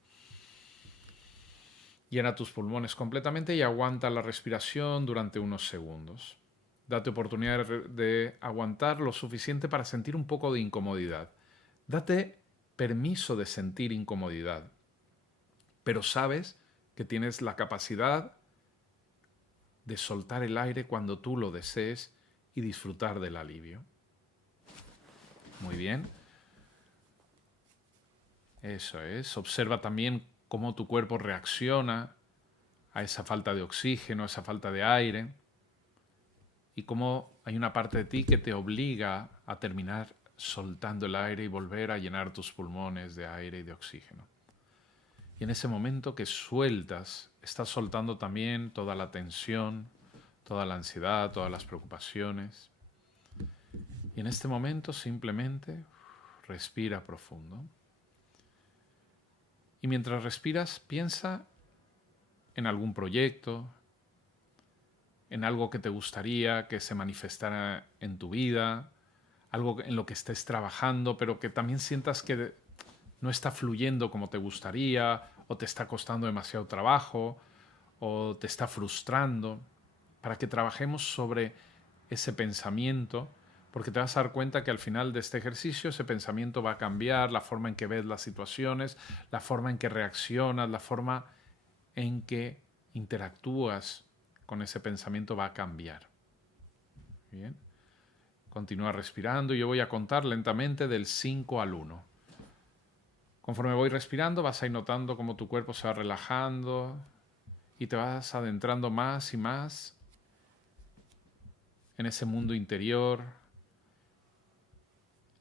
llena tus pulmones completamente y aguanta la respiración durante unos segundos. Date oportunidad de aguantar lo suficiente para sentir un poco de incomodidad. Date permiso de sentir incomodidad, pero sabes que tienes la capacidad de soltar el aire cuando tú lo desees y disfrutar del alivio. Muy bien. Eso es. Observa también cómo tu cuerpo reacciona a esa falta de oxígeno, a esa falta de aire, y cómo hay una parte de ti que te obliga a terminar soltando el aire y volver a llenar tus pulmones de aire y de oxígeno. Y en ese momento que sueltas, estás soltando también toda la tensión, toda la ansiedad, todas las preocupaciones. Y en este momento simplemente respira profundo. Y mientras respiras, piensa en algún proyecto, en algo que te gustaría que se manifestara en tu vida, algo en lo que estés trabajando, pero que también sientas que no está fluyendo como te gustaría, o te está costando demasiado trabajo, o te está frustrando, para que trabajemos sobre ese pensamiento, porque te vas a dar cuenta que al final de este ejercicio ese pensamiento va a cambiar, la forma en que ves las situaciones, la forma en que reaccionas, la forma en que interactúas con ese pensamiento va a cambiar. Bien. Continúa respirando y yo voy a contar lentamente del 5 al 1. Conforme voy respirando vas a ir notando cómo tu cuerpo se va relajando y te vas adentrando más y más en ese mundo interior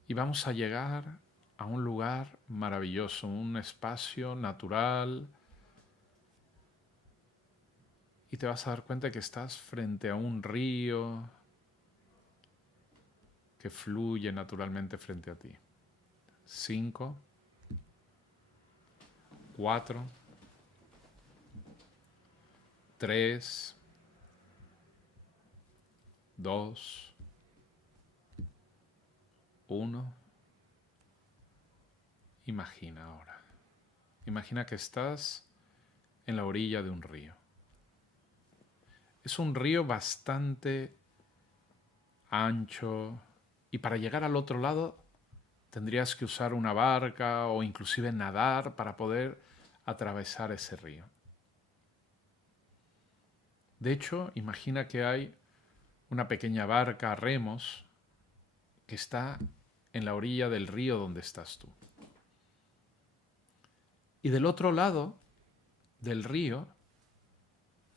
y vamos a llegar a un lugar maravilloso, un espacio natural y te vas a dar cuenta que estás frente a un río que fluye naturalmente frente a ti. 5, 4, 3, 2, 1. Imagina ahora. Imagina que estás en la orilla de un río. Es un río bastante ancho y para llegar al otro lado tendrías que usar una barca o inclusive nadar para poder atravesar ese río. De hecho, imagina que hay una pequeña barca a remos que está en la orilla del río donde estás tú. Y del otro lado del río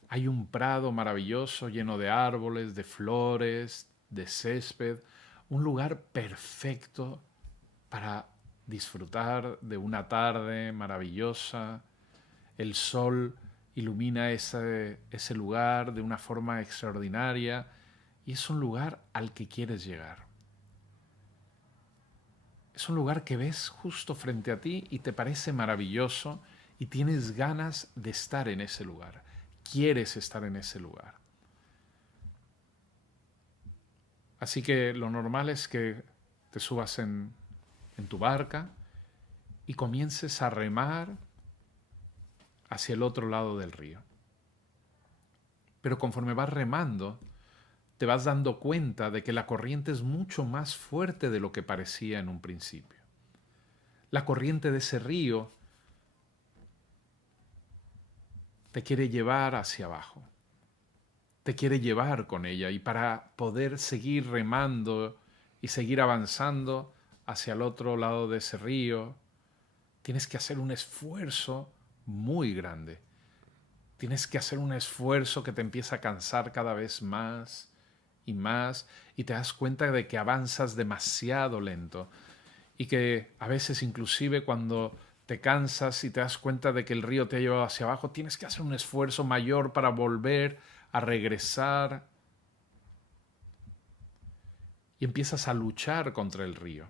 hay un prado maravilloso lleno de árboles, de flores, de césped, un lugar perfecto para disfrutar de una tarde maravillosa. El sol ilumina ese lugar de una forma extraordinaria y es un lugar al que quieres llegar. Es un lugar que ves justo frente a ti y te parece maravilloso y tienes ganas de estar en ese lugar. Quieres estar en ese lugar. Así que lo normal es que te subas en tu barca y comiences a remar hacia el otro lado del río. Pero conforme vas remando, te vas dando cuenta de que la corriente es mucho más fuerte de lo que parecía en un principio. La corriente de ese río te quiere llevar hacia abajo, te quiere llevar con ella y para poder seguir remando y seguir avanzando hacia el otro lado de ese río, tienes que hacer un esfuerzo muy grande. Tienes que hacer un esfuerzo que te empieza a cansar cada vez más y más y te das cuenta de que avanzas demasiado lento y que a veces inclusive cuando te cansas y te das cuenta de que el río te ha llevado hacia abajo, tienes que hacer un esfuerzo mayor para volver a regresar y empiezas a luchar contra el río.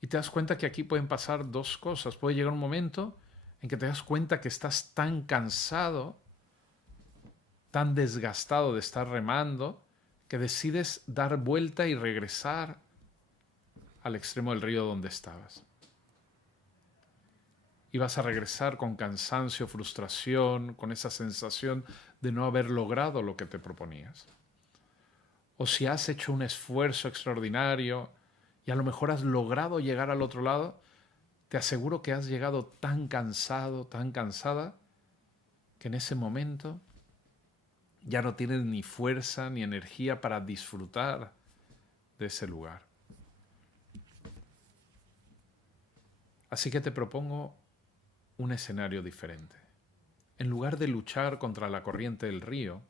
Y te das cuenta que aquí pueden pasar dos cosas. Puede llegar un momento en que te das cuenta que estás tan cansado, tan desgastado de estar remando, que decides dar vuelta y regresar al extremo del río donde estabas. Y vas a regresar con cansancio, frustración, con esa sensación de no haber logrado lo que te proponías. O si has hecho un esfuerzo extraordinario y a lo mejor has logrado llegar al otro lado, te aseguro que has llegado tan cansado, tan cansada, que en ese momento ya no tienes ni fuerza ni energía para disfrutar de ese lugar. Así que te propongo un escenario diferente. En lugar de luchar contra la corriente del río,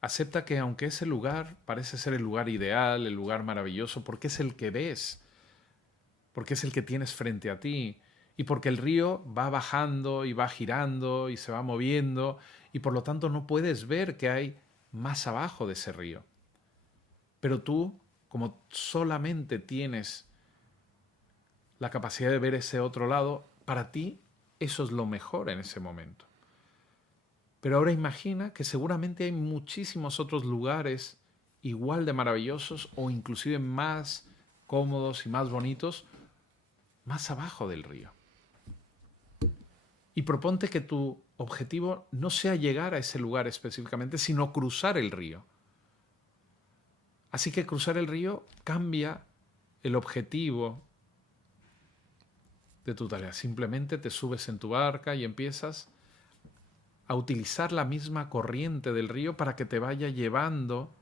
acepta que aunque ese lugar parece ser el lugar ideal, el lugar maravilloso, porque es el que ves, porque es el que tienes frente a ti, y porque el río va bajando y va girando y se va moviendo, y por lo tanto no puedes ver qué hay más abajo de ese río. Pero tú, como solamente tienes la capacidad de ver ese otro lado, para ti eso es lo mejor en ese momento. Pero ahora imagina que seguramente hay muchísimos otros lugares igual de maravillosos o inclusive más cómodos y más bonitos más abajo del río. Y proponte que tu objetivo no sea llegar a ese lugar específicamente, sino cruzar el río. Así que cruzar el río cambia el objetivo de tu tarea. Simplemente te subes en tu barca y empiezas a utilizar la misma corriente del río para que te vaya llevando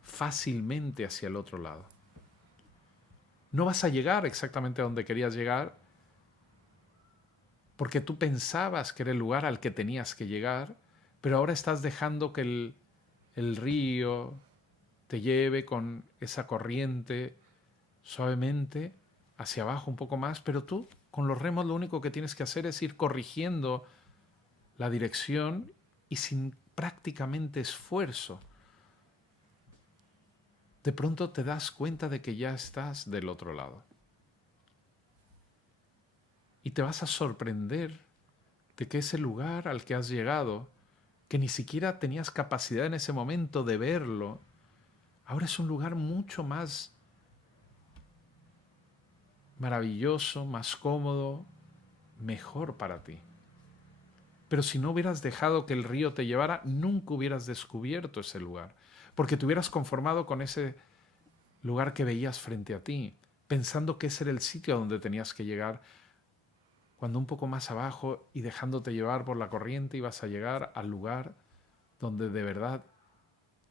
fácilmente hacia el otro lado. No vas a llegar exactamente a donde querías llegar porque tú pensabas que era el lugar al que tenías que llegar, pero ahora estás dejando que el río te lleve con esa corriente suavemente hacia abajo un poco más, pero tú con los remos lo único que tienes que hacer es ir corrigiendo la dirección y sin prácticamente esfuerzo. de pronto te das cuenta de que ya estás del otro lado. Y te vas a sorprender de que ese lugar al que has llegado, que ni siquiera tenías capacidad en ese momento de verlo, ahora es un lugar mucho más maravilloso, más cómodo, mejor para ti. Pero si no hubieras dejado que el río te llevara, nunca hubieras descubierto ese lugar, porque te hubieras conformado con ese lugar que veías frente a ti, pensando que ese era el sitio a donde tenías que llegar, cuando un poco más abajo y dejándote llevar por la corriente ibas a llegar al lugar donde de verdad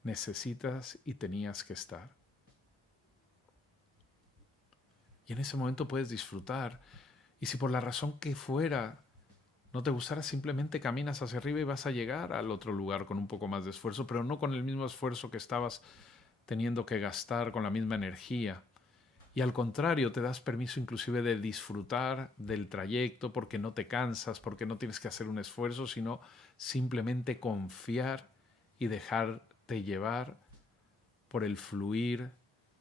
necesitas y tenías que estar. Y en ese momento puedes disfrutar. Y si por la razón que fuera no te gustara, simplemente caminas hacia arriba y vas a llegar al otro lugar con un poco más de esfuerzo, pero no con el mismo esfuerzo que estabas teniendo que gastar, con la misma energía. Y al contrario, te das permiso inclusive de disfrutar del trayecto porque no te cansas, porque no tienes que hacer un esfuerzo, sino simplemente confiar y dejarte llevar por el fluir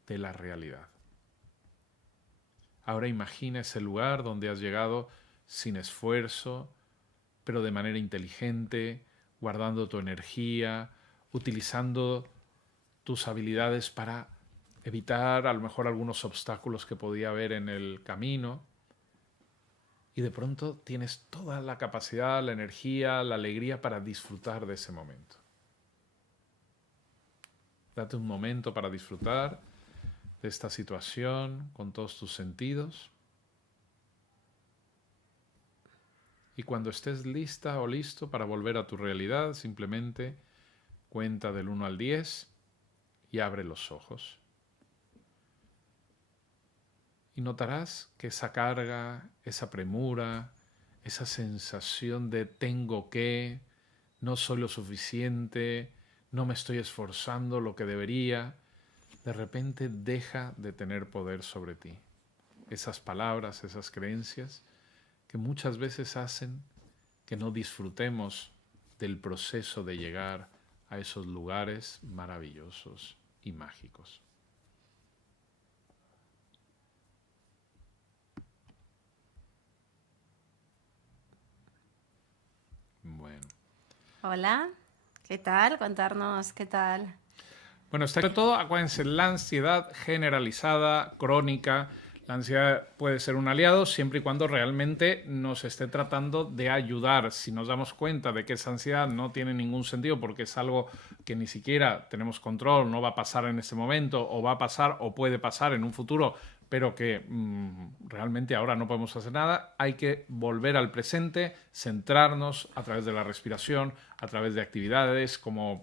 de la realidad. Ahora imagina ese lugar donde has llegado sin esfuerzo, pero de manera inteligente, guardando tu energía, utilizando tus habilidades para evitar a lo mejor algunos obstáculos que podía haber en el camino. Y de pronto tienes toda la capacidad, la energía, la alegría para disfrutar de ese momento. Date un momento para disfrutar de esta situación con todos tus sentidos. Y cuando estés lista o listo para volver a tu realidad, simplemente cuenta del 1 al 10 y abre los ojos. Y notarás que esa carga, esa premura, esa sensación de tengo que, no soy lo suficiente, no me estoy esforzando lo que debería, de repente deja de tener poder sobre ti. Esas palabras, esas creencias que muchas veces hacen que no disfrutemos del proceso de llegar a esos lugares maravillosos y mágicos. Bueno. Hola, ¿qué tal? Contarnos qué tal. Bueno, está sobre todo, acuérdense, la ansiedad generalizada, crónica. La ansiedad puede ser un aliado siempre y cuando realmente nos esté tratando de ayudar. Si nos damos cuenta de que esa ansiedad no tiene ningún sentido porque es algo que ni siquiera tenemos control, no va a pasar en ese momento, o va a pasar o puede pasar en un futuro, pero que realmente ahora no podemos hacer nada, hay que volver al presente, centrarnos a través de la respiración, a través de actividades como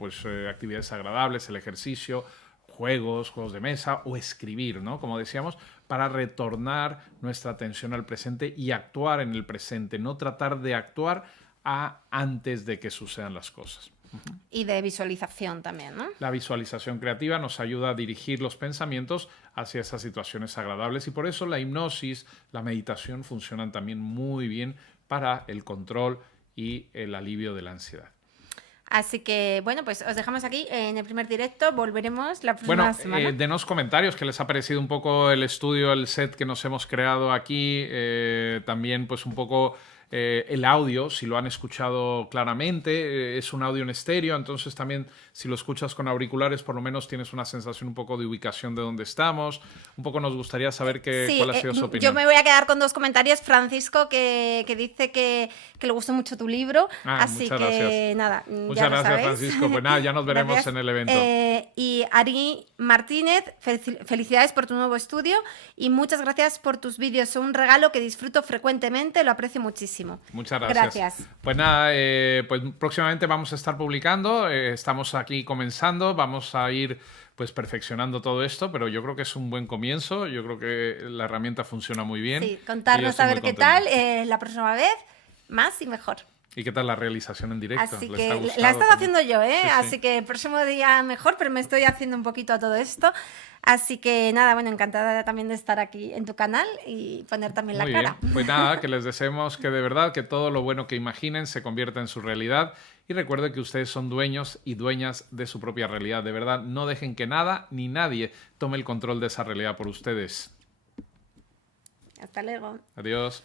actividades agradables, el ejercicio, juegos de mesa o escribir, ¿no? Como decíamos, para retornar nuestra atención al presente y actuar en el presente, no tratar de actuar antes de que sucedan las cosas. Y de visualización también, ¿no? La visualización creativa nos ayuda a dirigir los pensamientos hacia esas situaciones agradables y por eso la hipnosis, la meditación funcionan también muy bien para el control y el alivio de la ansiedad. Así que, bueno, pues os dejamos aquí en el primer directo. Volveremos la próxima semana. Denos comentarios, ¿qué les ha parecido un poco el estudio, el set que nos hemos creado aquí? También, pues, un poco el audio, si lo han escuchado claramente. Es un audio en estéreo, entonces también, si lo escuchas con auriculares, por lo menos tienes una sensación un poco de ubicación de dónde estamos. Un poco nos gustaría saber cuál ha sido su opinión. Yo me voy a quedar con 2 comentarios. Francisco, que dice que le gustó mucho tu libro. Así muchas que, gracias. Nada, muchas gracias, Francisco. Pues nada, ya nos veremos gracias. En el evento. Y Ari Martínez, felicidades por tu nuevo estudio y muchas gracias por tus vídeos. Son un regalo que disfruto frecuentemente, lo aprecio muchísimo. Muchas gracias. Pues nada, pues próximamente vamos a estar publicando. Estamos aquí comenzando, vamos a ir pues perfeccionando todo esto, pero yo creo que es un buen comienzo. Yo creo que la herramienta funciona muy bien. Sí, contarnos a ver qué tal la próxima vez, más y mejor. ¿Y qué tal la realización en directo? Así que la he estado haciendo yo, ¿eh? Sí, sí. Así que el próximo día mejor, pero me estoy haciendo un poquito a todo esto. Así que nada, bueno, encantada también de estar aquí en tu canal y poner también la Muy cara. bien. Pues nada, que les deseemos que de verdad que todo lo bueno que imaginen se convierta en su realidad. Y recuerden que ustedes son dueños y dueñas de su propia realidad. De verdad, no dejen que nada ni nadie tome el control de esa realidad por ustedes. Hasta luego. Adiós.